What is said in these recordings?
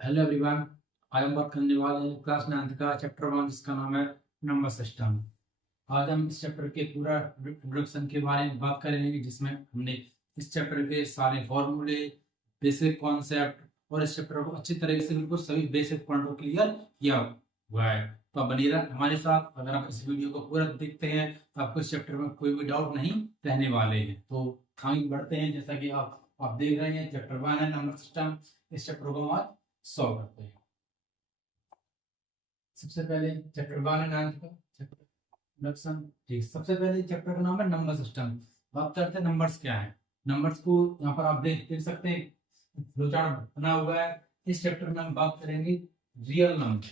Hello everyone. आज हम बात करने वाले हैं क्लास 9th का चैप्टर 1 जिसका नाम है नंबर सिस्टम। आज हम इस चैप्टर के पूरा इंट्रोडक्शन के बारे में बात करेंगे जिसमें हमने इस चैप्टर के सारे फॉर्मूले, बेसिक कॉन्सेप्ट और इस चैप्टर को अच्छी तरीके से बिल्कुल सभी बेसिक पॉइंट को क्लियर किया हुआ है। तो आप बनिए हमारे साथ। अगर आप इस वीडियो को पूरा देखते हैं तो आपको इस चैप्टर में कोई भी डाउट नहीं रहने वाले हैं। तो आगे बढ़ते हैं। जैसा कि आप देख रहे हैं चैप्टर 1 है नंबर सिस्टम। इस चैप्टर को हम आज सॉल्व करते हैं। सबसे पहले चैप्टर 1 है 9th का इंट्रोडक्शन। ठीक, सबसे पहले चैप्टर का नाम है नंबर सिस्टम। बात करते हैं नंबर्स क्या है। नंबर्स को यहाँ पर आप देख सकते हैं, फ्लोचार्ट बना हुआ है। इस चैप्टर में हम बात करेंगे रियल नंबर।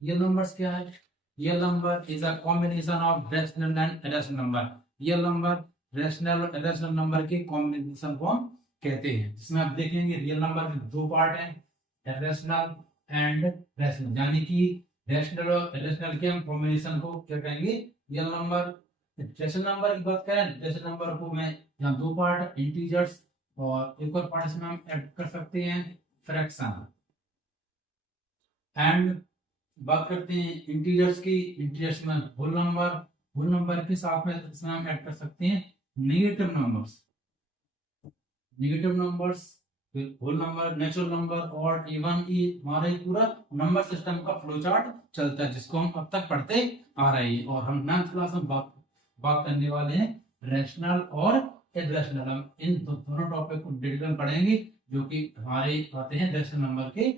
रियल नंबर्स क्या है? Real number is a combination of rational and irrational number. Real number rational और इरेशनल नंबर के कॉम्बिनेशन को हम कहते हैं। जिसमें आप देखेंगे रियल नंबर के दो पार्ट हैं, रैशनल एंड रैशनल, यानी कि रैशनल और इरेशनल के हम कॉम्बिनेशन को क्या कहेंगे? Real number. रैशनल नंबर की बात करें, रैशनल नंबर को मैं यहाँ दो पार्ट, इंटीजर्स और एक और पार्ट इसमें हम ऐड कर सकते हैं फ्रैक्शन। एंड बात करते हैं इंटीजर्स की। इंटीजर्स में होल नंबर, होल नंबर के साथ में इसमें हम ऐड कर सकते हैं negative numbers. Negative numbers, whole number, natural number और इवन ई हमारा ही पूरा नंबर सिस्टम का फ्लो चार्ट चलता है जिसको हम अब तक पढ़ते आ रहे हैं। और हम 9th क्लास में बात करने वाले हैं रैशनल और इरेशनल। हम इन दोनों टॉपिक को डिटेल में पढ़ेंगे जो कि हमारे आते हैं रैशनल नंबर के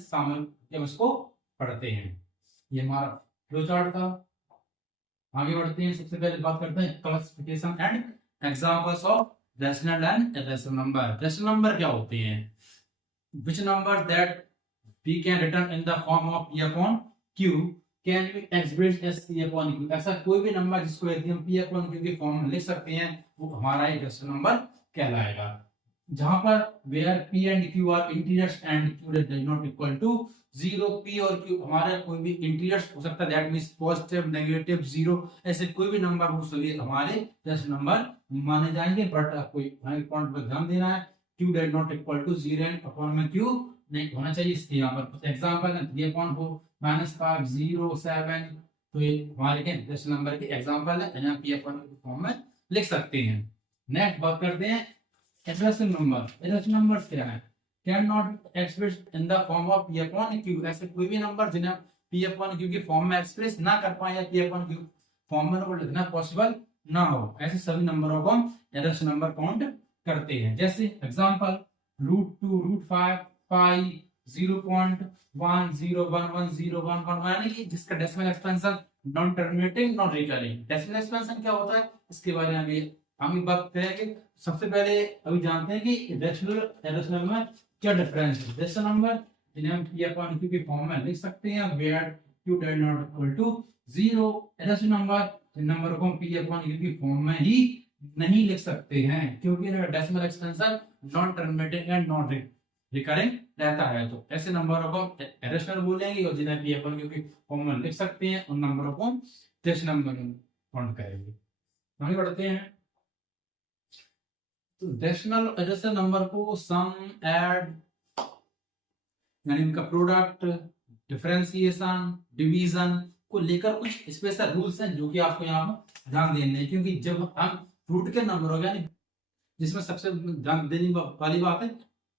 शामिल जब इसको पढ़ते हैं। ये हमारा फ्लो चार्ट था। आगे बढ़ते हैं। सबसे पहले बात करते हैं classification and examples of rational and irrational number. Rational number क्या होते हैं? Which number that we can return in the form of p upon q can be expressed as p upon q। ऐसा कोई भी नंबर जिसको यदि हम p upon q की फॉर्म में लिख सकते हैं वो हमारा एक रैशनल नंबर कहलाएगा। जहां पर where p and q are integers and q does not equal to 0, p और q हमारे कोई भी इंटीजर्स हो सकता है, दैट मींस पॉजिटिव, नेगेटिव, 0, ऐसे कोई भी नंबर हो सभी हमारे रैशनल नंबर माने जाएंगे। बट आपको पॉइंट पर ध्यान देना है, q does not equal to 0 and upon में q नहीं होना चाहिए। इसके यहाँ पर कुछ एग्जांपल है, 3 अपॉन 4 -5 0 7। तो ये हमारे के रैशनल नंबर के एग्जांपल है, यहाँ p अपॉन q फॉर्म में लिख सकते हैं। नेक्स्ट बात करते हैं इरेशनल नंबर। इरेशनल नंबर्स क्या है? Can not express in the form of p upon q। ऐसे कोई भी नंबर जिन्हें p अपॉन q की फॉर्म में एक्सप्रेस ना कर पाए या p अपॉन q फॉर्म में उनको लिखना पॉसिबल ना हो, ऐसे सभी नंबरों को हम इरेशनल नंबर काउंट करते हैं। जैसे एग्जांपल √2, √5, पाई, 0.10110111, यानी कि जिसका decimal expansion non terminating non recurring. Decimal expansion क्या होता है इसके बारे में हम बात करेंगे। सबसे पहले अभी जानते हैं कि रैशनल इरेशनल में क्या डिफरेंस है। रैशनल नंबर जिन्हें हम p अपॉन q की फॉर्म में लिख सकते हैं where q does not equal to 0। Irrational number जिन नंबर को हम p अपॉन q की फॉर्म में ही नहीं लिख सकते हैं क्योंकि decimal expansion non terminating and non recurring रहता है। तो ऐसे नंबरों को इरेशनल बोलेंगे और जिन्हें p अपॉन q की फॉर्म में लिख सकते हैं उन नंबरों को रैशनल नंबर काउंट करेंगे। आगे बढ़ते हैं। तो रैशनल इरेशनल नंबर को सम, ऐड यानी उनका प्रोडक्ट, डिफरेंशिएशन, डिवीजन को लेकर कुछ स्पेशल रूल्स हैं जो कि आपको यहाँ पर ध्यान देने हैं। क्योंकि जब हम रूट के नंबर हो यानी जिसमें सबसे ध्यान देने वाली बात है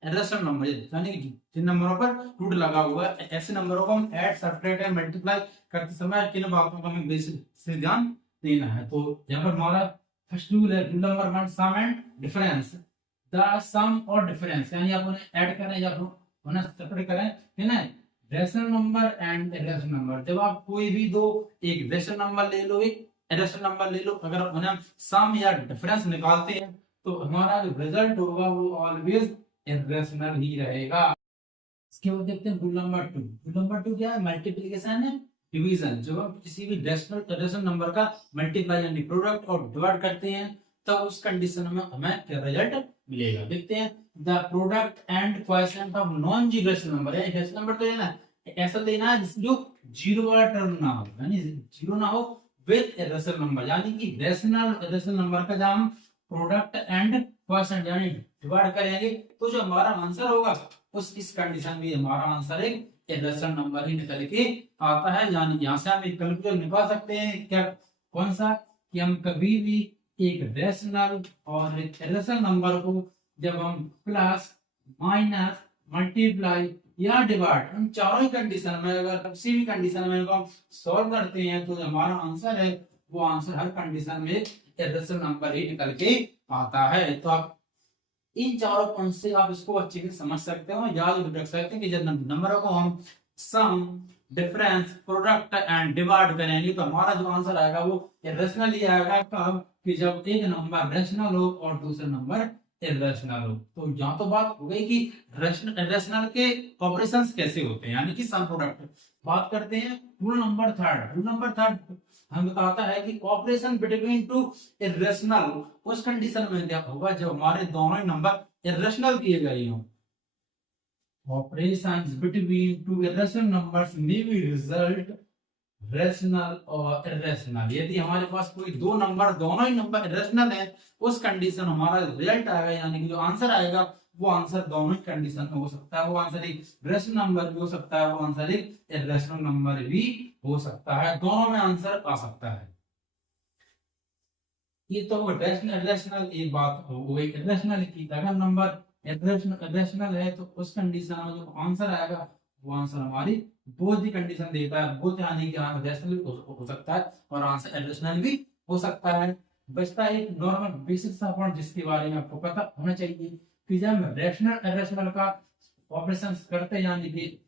इरेशनल नंबर, यानी कि जिन नंबरों पर रूट लगा हुआ है ऐसे नंबरों को हम ऐड, सब्ट्रैक्ट एंड मल्टीप्लाई करते समय किन बातों का हमें बेसिक से ध्यान देना है। तो यहाँ पर हमारा फर्स्ट रूल है rule number 1, sum and difference. The sum और डिफरेंस यानी आप उन्हें ऐड करें या उन्हें सब्ट्रैक्ट करें, ठीक है। Rational number and irrational number, जब आप कोई भी दो, एक रैशनल नंबर ले लो, एक इरेशनल नंबर ले लो, अगर उन्हें हम सम या डिफरेंस निकालते हैं तो हमारा जो रिजल्ट होगा वो ऑलवेज इरेशनल ही रहेगा। इसके बाद देखते हैं रूल नंबर 2। रूल नंबर 2 क्या है? मल्टीप्लिकेशन है डिवीजन। जब हम किसी भी रैशनल नंबर का मल्टीप्लाई यानी प्रोडक्ट और डिवाइड करते हैं तो उस कंडीशन में हमें क्या रिजल्ट मिलेगा। देखते हैं the product and quotient of non zero rational number. यानी रैशनल नंबर तो है ना ऐसा लेना है जो जीरो वाला टर्म ना हो, यानी जीरो ना हो विद रैशनल नंबर, यानी कि रैशनल नंबर का जब हम प्रोडक्ट एंड क्वोशिएंट यानी डिवाइड करेंगे तो जो हमारा आंसर होगा उस इस कंडीशन में हमारा आंसर एक इर्रेशनल नंबर ही निकल के आता है। यानी यहाँ से हम एक कैलकुलेटर निकाल सकते हैं क्या, कौन सा, कि हम कभी भी एक रेशनल और एक इर्रेशनल नंबर को जब हम प्लस माइनस मल्टीप्लाई या डिवाइड इन चारों ही कंडीशन में अगर किसी भी कंडीशन में इनको सॉल्व करते हैं तो हमारा आंसर है वो आंसर हर कंडीशन में इर्रेशनल नंबर ही निकल के आता है। तो आप इन चारों पॉइंट से आप इसको अच्छे से समझ सकते हो, याद भी रख सकते हैं कि जब नंबरों को हम सम, डिफरेंस, प्रोडक्ट एंड डिवाइड करेंगे तो हमारा जो आंसर आएगा वो इर्रेशनल ही आएगा। कब, कि जब एक नंबर रेशनल हो और दूसरा नंबर इर्रेशनल हो। तो यहाँ तो बात हो गई कि रेशनल के ऑपरेशंस कैसे होते हैं, यानी कि सम प्रोडक्ट। बात करते हैं rule number third. Rule number third हम बताता है कि ऑपरेशन बिटवीन टू इर्रेशनल, उस कंडीशन में क्या होगा जब हमारे दोनों ही नंबर इर्रेशनल किए गए हों। Operations between two irrational numbers may be result rational और इर्रेशनल। यदि हमारे पास कोई दो नंबर दोनों ही नंबर इर्रेशनल है उस कंडीशन हमारा रिजल्ट आएगा, यानी कि जो आंसर आएगा वो आंसर दोनों ही कंडीशन में हो सकता है। वो आंसर एक रेशनल नंबर भी हो सकता है, वो आंसर एक इर्रेशनल नंबर भी हो सकता है, दोनों में आंसर आ सकता है। ये तो रेशनल इर्रेशनल एक बात हो गई इर्रेशनल की। अगर नंबर इर्रेशनल है तो उस कंडीशन में जो आंसर आएगा वो आंसर हमारी बोथ ही कंडीशन देता है, बोथ यानी कि रेशनल भी हो सकता है और आंसर इर्रेशनल भी हो सकता है। बचता है एक नॉर्मल बेसिक सा पॉइंट जिसके बारे में आपको पता होना चाहिए कि जब रेशनल इर्रेशनल का ऑपरेशंस करते हैं, यानी कि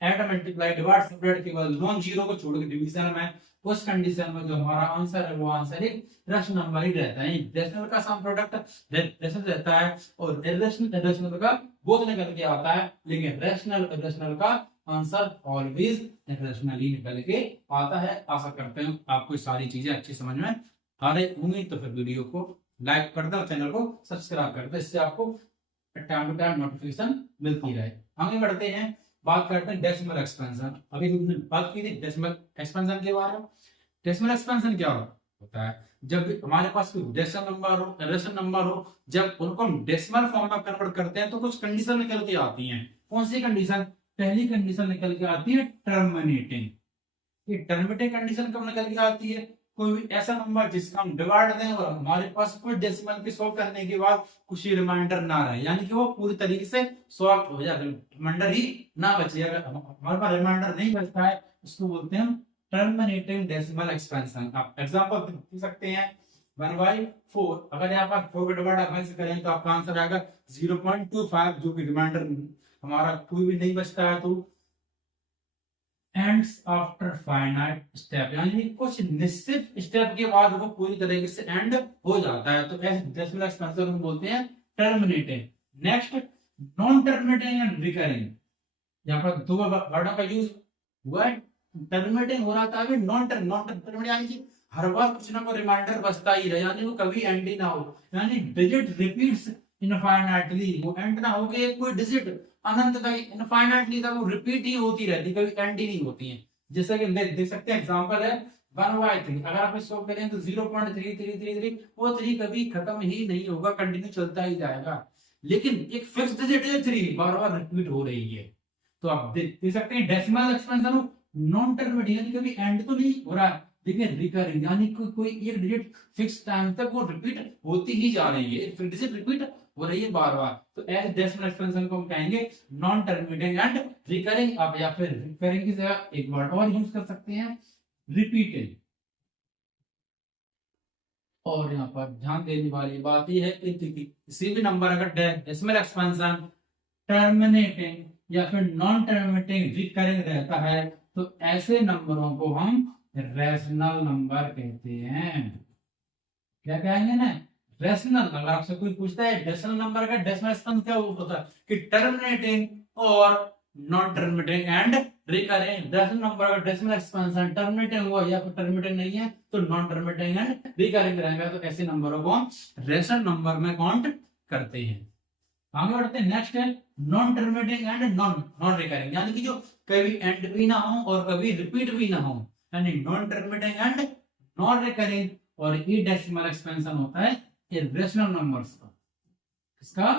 ऐड, मल्टीप्लाई, डिवाइड, सेपरेट केवल नॉन जीरो को छोड़ के डिवीजन में, उस कंडीशन में जो हमारा आंसर है वो आंसर एक रेशनल नंबर ही रहता है। रेशनल का सम प्रोडक्ट रेशनल रहता है और इर्रेशनल का बोथ निकल के आता है, लेकिन रेशनल इर्रेशनल का आंसर ऑलवेज इर्रेशनल ही निकल के आता है। आशा करते हैं आपको सारी चीजें अच्छी समझ में आ रही होंगी। तो फिर वीडियो को लाइक कर दो, चैनल को सब्सक्राइब कर दो, इससे आपको टाइम टू टाइम नोटिफिकेशन मिलती रहे। आगे बढ़ते हैं, बात करते हैं डेसिमल एक्सपेंशन। अभी हमने बात की थी डेसिमल एक्सपेंशन के बारे में। डेसिमल एक्सपेंशन क्या होता है, जब हमारे पास कोई डेसिमल नंबर हो, रेशनल नंबर हो, जब उनको हम डेसिमल फॉर्म में कन्वर्ट करते हैं तो कुछ कंडीशन निकल के आती हैं। कौन सी कंडीशन? पहली कंडीशन निकल के आती है टर्मिनेटिंग। ये टर्मिनेटिंग कंडीशन कब निकल के आती है? कोई भी ऐसा नंबर जिसका हम डिवाइड दें और हमारे पास कोई डेसिमल के सॉल्व करने के बाद कुछ रिमाइंडर ना रहे, यानी कि वो पूरी तरीके से सॉल्व हो जाए, रिमाइंडर ही ना बचे। अगर हमारे पास रिमाइंडर नहीं बचता है उसको बोलते हैं टर्मिनेटिंग डेसिमल एक्सपेंशन। आप एग्जांपल दे सकते हैं 1/4। अगर यहाँ पर 4 का डिवाइड आप ऐसे करें तो आपका आंसर आएगा 0.25, जो कि रिमाइंडर हमारा कोई भी नहीं बचता है। तो ends after finite step, यानी कुछ निश्चित स्टेप के बाद वो पूरी तरीके से एंड हो जाता है, तो ऐसे डेसिमल एक्सपेंशन को बोलते हैं terminating. Next, non terminating and recurring. यहाँ पर दो वर्डों का यूज हुआ है। टर्मिनेटिंग हो रहा था, अभी नॉन टर्मिनेटिंग यानी कि हर बार कुछ ना कोई रिमाइंडर बचता ही रहे, यानी वो कभी एंड ही ना हो, यानी डिजिट रिपीट्स इनफाइनाइटली, वो एंड ना हो गए, कोई डिजिट अनंत तक इनफाइनाइटली तक वो रिपीट ही होती रहती, कभी एंड ही नहीं होती है। जैसा कि देख सकते हैं एग्जांपल है 1/3। अगर आप इसको करें तो 0.3333, वो 3 कभी खत्म ही नहीं होगा, कंटिन्यू चलता ही जाएगा। लेकिन एक फिक्स डिजिट है 3 बार बार रिपीट हो रही है। तो आप देख सकते हैं डेसिमल एक्सपेंशन नॉन टर्मिनेटिंग, यानी कभी एंड तो नहीं हो रहा है, लेकिन रिकरिंग यानी कोई एक डिजिट फिक्स टाइम तक वो रिपीट होती ही जा रही है, फिर डिजिट रिपीट हो रही है बार बार। तो एज डेसिमल एक्सपेंशन को हम कहेंगे नॉन टर्मिनेटिंग एंड रिकरिंग। आप या फिर रिकरिंग की जगह एक वर्ड और यूज कर सकते हैं, रिपीटेड। और यहाँ पर ध्यान देने वाली बात यह है कि किसी भी नंबर अगर डेसिमल एक्सपेंशन टर्मिनेटिंग या फिर नॉन टर्मिनेटिंग रिकरिंग रहता है तो ऐसे नंबरों को हम रेशनल नंबर कहते हैं। क्या कहेंगे ना, रेशनल। अगर आपसे कोई पूछता है डेसिमल नंबर का डेसिमल एक्सपेंशन क्या होता है, कि टर्मिनेटिंग और non terminating and recurring. Rational number का डेसिमल एक्सपेंशन टर्मिनेटिंग हुआ या फिर टर्मिनेटिंग नहीं है तो नॉन टर्मिनेटिंग एंड रिकरिंग रहेगा, तो ऐसे नंबरों को हम रेशनल नंबर में काउंट करते हैं। आगे बढ़ते हैं, नेक्स्ट है non terminating and non recurring, यानी कि जो कभी एंड भी ना हो और कभी रिपीट भी ना हो, यानी non terminating and non recurring. और ये डेसिमल एक्सपेंशन होता है इर्रेशनल नंबर्स का। किसका?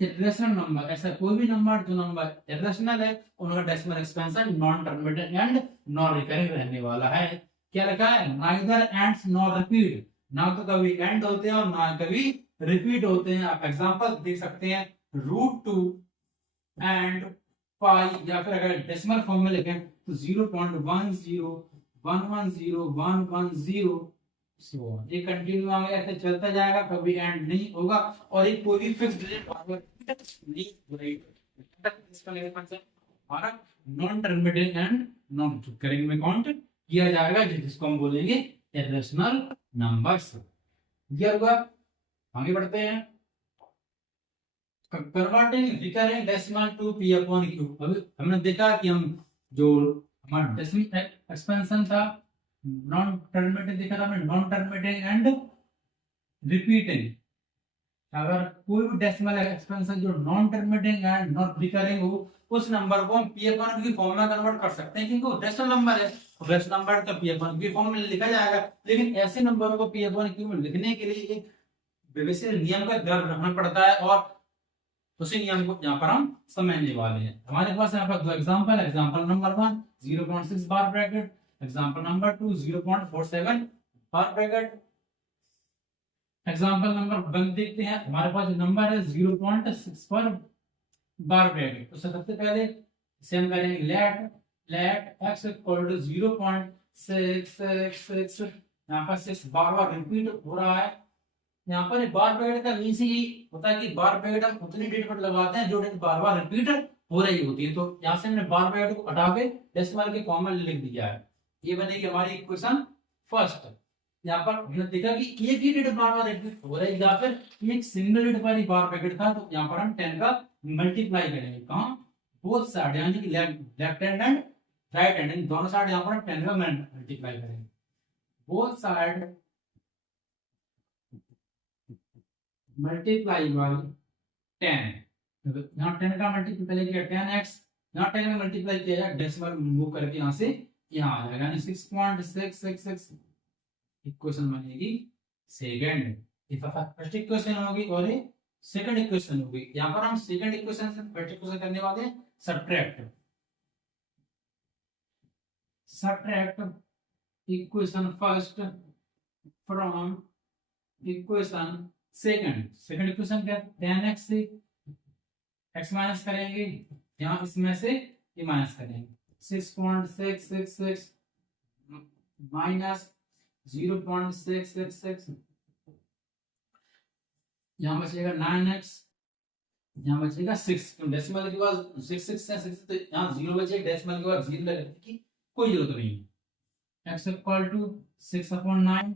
इरेशनल नंबर, ऐसा कोई भी नंबर जो नंबर इरेशनल है उनका decimal expansion non terminated and non recurring रहने वाला है। क्या लिखा है? नाइदर एंड्स नॉर रिपीट, ना तो कभी एंड होते हैं और ना कभी रिपीट होते हैं। आप एग्जांपल देख सकते हैं, √2 एंड पाई, या फिर अगर डेसिमल फॉर्म में लिखें तो 0.10110110110। ये कंटिन्यू आगे ऐसे चलता जाएगा, कभी एंड नहीं होगा और ये कोई भी फिक्स डिजिट नहीं होगा। हमारा non terminating and non recurring में काउंट किया जाएगा, जिसको हम बोलेंगे इरेशनल नंबर्स। क्लियर हुआ? आगे बढ़ते हैं। Converting recurring decimal to P upon Q. अभी हमने देखा कि हम जो हमारा डेसिमल एक्सपेंशन था नॉन टर्मिनेटिंग, देखा था हमने नॉन टर्मिनेटिंग एंड रिपीटिंग। अगर कोई भी डेसिमल एक्सपेंशन जो non terminating and not recurring हो, उस नंबर को हम पी अपॉन क्यू फॉर्म में कन्वर्ट कर सकते हैं, क्योंकि वो रेशनल नंबर है। रेशनल नंबर तो पी अपॉन क्यू फॉर्म में लिखा जाएगा, लेकिन ऐसे नंबरों को पी अपॉन क्यू में लिखने के लिए एक विशेष नियम का ध्यान रखना पड़ता है, और उसी नियम को यहाँ पर हम समझने वाले हैं। हमारे पास यहाँ पर दो एग्जांपल, एग्जांपल नंबर 1 0.6 बार ब्रैकेट, एग्जांपल नंबर 2 0.47 बार ब्रैकेट। एग्जांपल नंबर 1 देखते हैं। हमारे पास नंबर है 0.6 पर बार ब्रैकेट, तो सबसे पहले इसे हम करेंगे लेट x इक्वल टू 0.666, यहाँ पर 6 बार बार रिपीट हो रहा है। यहाँ पर बार ब्रैकेट का मीन ही होता है कि बार ब्रैकेट हम उतनी डेट पर लगाते हैं जो डेट बार बार रिपीट हो रही होती है। तो यहाँ से हमने बार ब्रैकेट को हटा के डेसिमल के फॉर्म में लिख दिया है। ये बनेगी हमारी इक्वेशन फर्स्ट। यहाँ पर हमने देखा कि एक ही डेट बार बार रिपीट हो रही है, या फिर एक सिंगल डेट पर ही बार ब्रैकेट था, तो यहाँ पर हम 10 का मल्टीप्लाई करेंगे। कहाँ? बोथ साइड, यानी कि left hand and right hand, दोनों साइड यहाँ पर 10 का मल्टीप्लाई करेंगे। बोथ साइड मल्टीप्लाई बाय 10, यहाँ 10 का मल्टीप्लाई किया 10x, यहाँ 10 में मल्टीप्लाई किया जाए, डेसिमल मूव करके यहाँ से यहाँ आ जाएगा, यानी 6.666 इक्वेशन बनेगी सेकंड। ये फर्स्ट इक्वेशन होगी और ये सेकंड इक्वेशन होगी। यहाँ पर हम सेकंड इक्वेशन से फर्स्ट इक्वेशन करने वाले हैं subtract equation first from equation second equation क्या? 10x से x माइनस करेंगे, यहाँ इसमें से ये माइनस करेंगे, 6.666 माइनस 0.666, यहाँ बचेगा 9x, यहाँ बचेगा 6, डेसिमल के बाद 6 से 6, तो यहाँ 0 बचेगा, डेसिमल के बाद 0 लगने की कोई जरूरत नहीं है। x इक्वल टू 6/9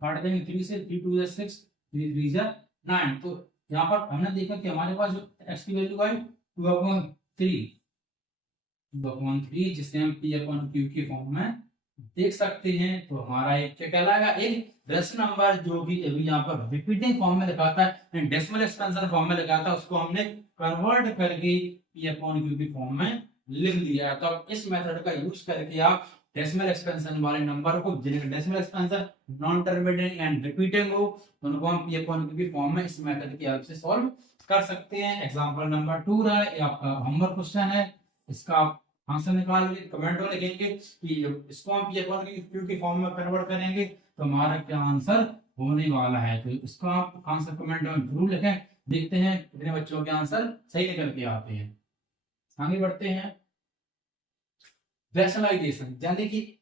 काट देंगे 3 से, 3 2 6 3 3 9। तो यहाँ पर हमने देखा कि हमारे पास जो x की वैल्यू आई 2/3, जिसे हम p अपॉन q के फॉर्म में देख सकते हैं। तो हमारा एक क्या कहलाएगा? एक रेशनल नंबर, जो कि अभी यहाँ पर रिपीटिंग फॉर्म में लिखा था, डेसिमल एक्सपेंशन फॉर्म में लिखा था, उसको हमने कन्वर्ट करके p अपॉन q के फॉर्म में लिख दिया है। तो अब इस मेथड का यूज करके आप डेसिमल एक्सपेंशन वाले नंबर को, जिनका decimal expansion non terminating and repeating हो, उनको हम p अपॉन q के फॉर्म में इस मेथड की हेल्प से सॉल्व कर सकते हैं। एग्जांपल नंबर 2 रहा है, ये आपका होमवर्क क्वेश्चन है, इसका आप आंसर निकाल के कमेंट में लिखेंगे कि इसको हम p अपॉन q के फॉर्म में कन्वर्ट करेंगे तो हमारा क्या आंसर होने वाला है। तो इसको आप आंसर कमेंट में जरूर लिखें, देखते हैं कितने बच्चों के आंसर सही निकल के आते हैं। आगे बढ़ते हैं। रैशनलाइजेशन, यानी कि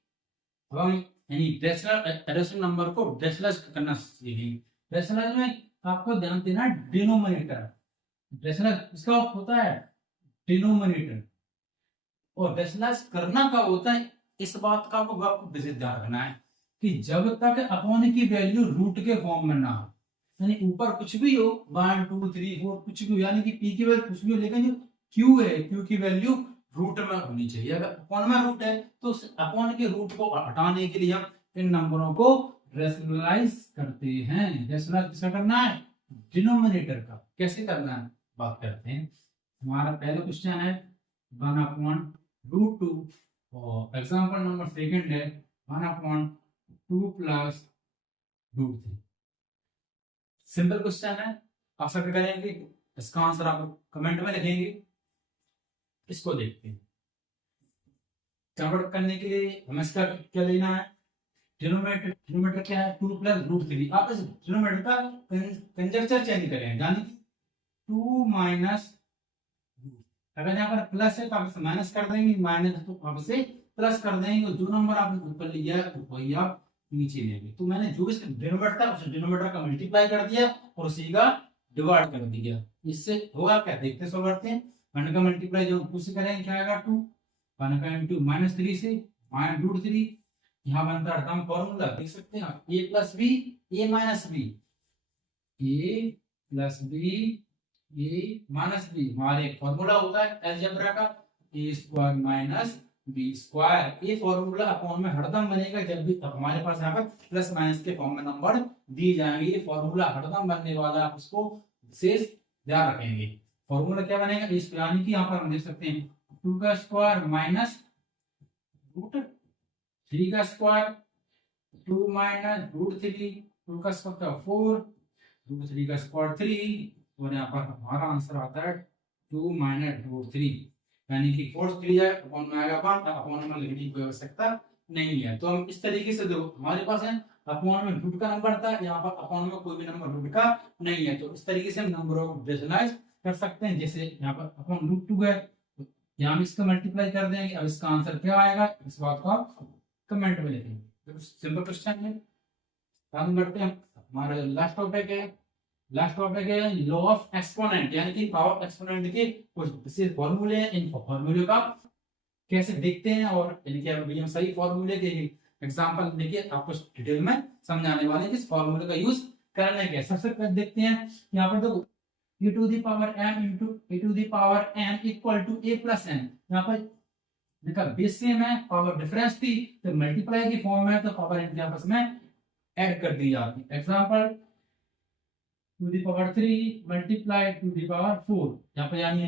हम रेशनल नंबर को रेशनलाइज करना सीखेंगे। रेशनलाइज में आपको ध्यान देना डिनोमिनेटर, रेशनलाइज इसका होता है डिनोमिनेटर, और रेशनलाइज करना का होता है, इस बात का आपको विशेष ध्यान रखना है कि जब तक अपॉन की वैल्यू रूट के फॉर्म में ना हो, यानी ऊपर कुछ भी हो 1 2 3 4 कुछ भी हो, यानी कि p की वैल्यू कुछ भी हो, लेकिन जो q है, q की वैल्यू रूट में होनी चाहिए। अगर अपॉन में रूट है तो उस अपॉन के रूट को हटाने के लिए हम इन नंबरों को रेशनलाइज करते हैं। रेशनलाइज किसका करना है? डिनोमिनेटर का। कैसे करना है बात करते हैं। हमारा पहला क्वेश्चन है 1/√2 और एग्जांपल नंबर सेकंड है 1/2 + √3। सिंपल क्वेश्चन है। आप सब करेंगे इसका आंसर आप कमेंट में लिखेंगे। इसको देखते हैं। कन्वर्ट करने के लिए हमें इसका क्या लेना है, डिनोमिनेटर क्या है 2 + √3। आप इस डिनोमिनेटर का कंजक्चर चेंज करें, यानी कि 2 माइनस, अगर यहाँ पर प्लस है तो आप इसे माइनस कर देंगे, माइनस तो आप इसे प्लस कर देंगे। जो नंबर आपने ऊपर लिया है वही आप नीचे लेंगे। तो मैंने जो इसका डिनोमिनेटर था उस डिनोमिनेटर का मल्टीप्लाई कर दिया और उसी का डिवाइड कर दिया। इससे होगा क्या, देखते सॉल्व करते हैं। 1 का मल्टीप्लाई जो टू से करेंगे क्या आएगा 2, 1 का इंटू -3 से -√3। यहाँ बनता है हम फॉर्मूला देख सकते हैं a + b a - b, a + b a - b हमारे फॉर्मूला होता है अलजेब्रा का a² - b²। ये फॉर्मूला अपॉन में हरदम बनेगा जब भी हमारे पास यहाँ पर प्लस माइनस के फॉर्म में नंबर दिए जाएंगे। ये फॉर्मूला हरदम बनने वाला, आप उसको विशेष ध्यान रखेंगे। फॉर्मूला क्या बनेगा, इस यानी कि यहाँ पर हम देख सकते हैं 2 का स्क्वायर माइनस √3 का स्क्वायर 2 माइनस √3, 2 का स्क्वायर 4, √3 का स्क्वायर 3 और यहाँ पर हमारा आंसर आता है 2 माइनस √3, यानी कि 4 3 है अपॉन में आएगा 1, अपॉन में लिखने की आवश्यकता नहीं है। तो हम इस तरीके से देखो हमारे पास है अपॉन में रूट का नंबर था, यहाँ पर अपॉन में कोई भी नंबर रूट का नहीं है। तो इस तरीके से हम नंबरों को डिजिटलाइज कर सकते हैं। जैसे यहाँ पर अपॉन √2 है, यहाँ हम इसका मल्टीप्लाई कर देंगे। अब इसका आंसर क्या आएगा, इस बात को आप कमेंट में लिखेंगे। सिंपल क्वेश्चन है। हम बढ़ते हैं, हमारा लास्ट टॉपिक है लॉ ऑफ एक्सपोनेंट, यानी कि पावर एक्सपोनेंट के कुछ विशेष फॉर्मूले हैं। इन फॉर्मूले का कैसे देखते हैं और इनके हम सही फॉर्मूले के एग्जांपल देखिए, आपको डिटेल में समझाने वाले हैं इस फॉर्मूले का यूज करने के। सबसे पहले देखते हैं यहाँ पर देखो e to the power m into e to the power n equal to a plus n। यहाँ पर देखा बेस सेम है, पावर डिफरेंस थी तो मल्टीप्लाई की फॉर्म में, तो पावर इनके आपस में ऐड कर दी जाती है। Example 2 the power 3 multiply 2 the power 4। यहाँ पर यानी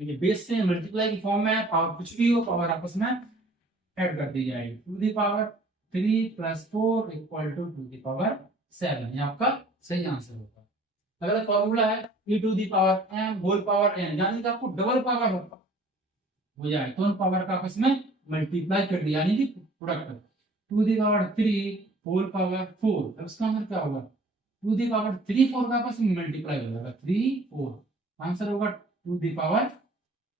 ये बेस से मल्टीप्लाई की फॉर्म में, पावर कुछ भी हो पावर आपस में ऐड कर दी जाएगी। 2 the power 3 + 4 equal to 2 the power 7। ये आपका सही आंसर होगा। अगला फॉर्मूला है e to the power m whole power n, यानी कि आपको डबल पावर हो जाए तो उन पावर का आपस में मल्टीप्लाई कर दिया, यानी कि product 2 the power 3 whole power 4। अब इसका आंसर क्या होगा, 2 द पावर 3 4 का आपस में मल्टीप्लाई हो जाएगा 3 4, आंसर होगा 2 द पावर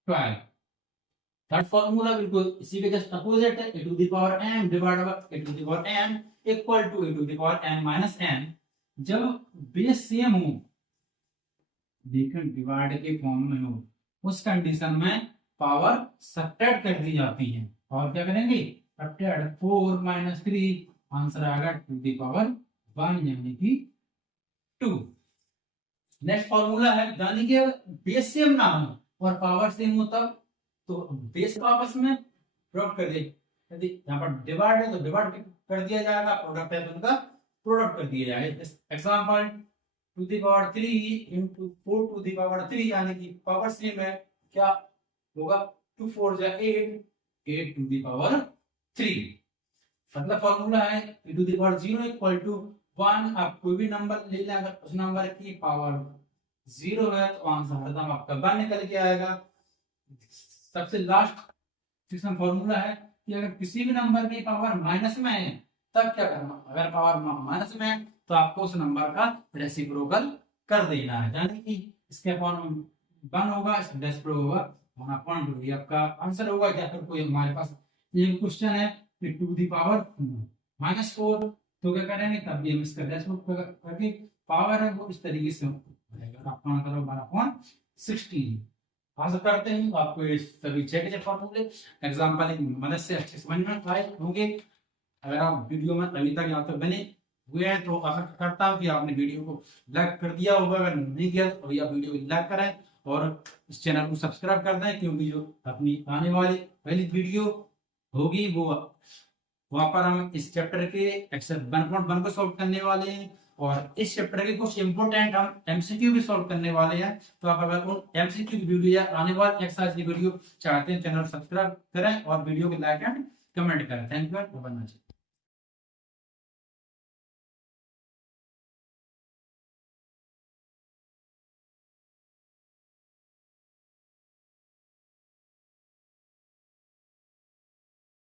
12। थर्ड फॉर्मूला बिल्कुल इसी के जस्ट अपोजिट है, e to the power m divided by e to the power n equal to e to the power n minus n। जब बेस सेम हो लेकिन डिवाइड के form में हो, उस कंडीशन में पावर सब्ट्रैक्ट कर दी जाती है। और क्या करेंगे, सब्ट्रैक्ट 4 - 3, आंसर आएगा 2 द पावर 1 यानी कि 2। नेक्स्ट फॉर्मूला है, यानी कि बेस सेम ना हो और पावर सेम हो तब तो बेस को आपस में प्रोडक्ट कर दे। यदि यहाँ पर डिवाइड है तो डिवाइड कर दिया जाएगा, प्रोडक्ट है तो उनका प्रोडक्ट कर दिया जाएगा। Example 2 the power 3 into 4 to the power 3, यानी कि पावर सेम है, क्या होगा 2 4 जा 8 8 to the power 3। अगला फॉर्मूला है e to the power 0 equal to 1। आप कोई भी नंबर ले लें, अगर उस नंबर की पावर 0 है तो आंसर हरदम आपका 1 निकल के आएगा। सबसे लास्ट सिस्टम फॉर्मूला है कि अगर किसी भी नंबर की पावर माइनस में है तब क्या करना, अगर पावर माइनस में है तो आपको उस नंबर का रेसिप्रोकल कर देना है, यानी कि इसके अपॉन 1 होगा, इसका रेसिप्रोकल होगा 1/2। ये आपका आंसर होगा। या फिर कोई हमारे पास ये क्वेश्चन है कि 2 द पावर -4 तो क्या करेंगे, तब भी हम इसका रेसिप्रोकल करके पावर है वो इस तरीके से रहेगा, आपका आंसर होगा 1/16। आशा करते हैं आपको ये सभी 6 फॉर्मूले एग्जांपल की मदद से अच्छे समझ में आए होंगे। अगर आप वीडियो में अभी तक यहाँ तक बने हुए हैं तो आशा करता हूँ कि आपने वीडियो को लाइक कर दिया होगा। अगर नहीं किया तो आप वीडियो को लाइक करें और इस चैनल को सब्सक्राइब कर दें, क्योंकि जो अपनी आने वाली पहली वीडियो होगी वो वहाँ पर हम इस चैप्टर के एक्सरसाइज 1.1 को सॉल्व करने वाले हैं और इस चैप्टर के कुछ इंपोर्टेंट हम एमसीक्यू भी सॉल्व करने वाले हैं। तो आप अगर उन एमसीक्यू की वीडियो या आने वाली एक्सरसाइज की वीडियो चाहते हैं, चैनल सब्सक्राइब करें और वीडियो को लाइक एंड कमेंट करें। Thank you.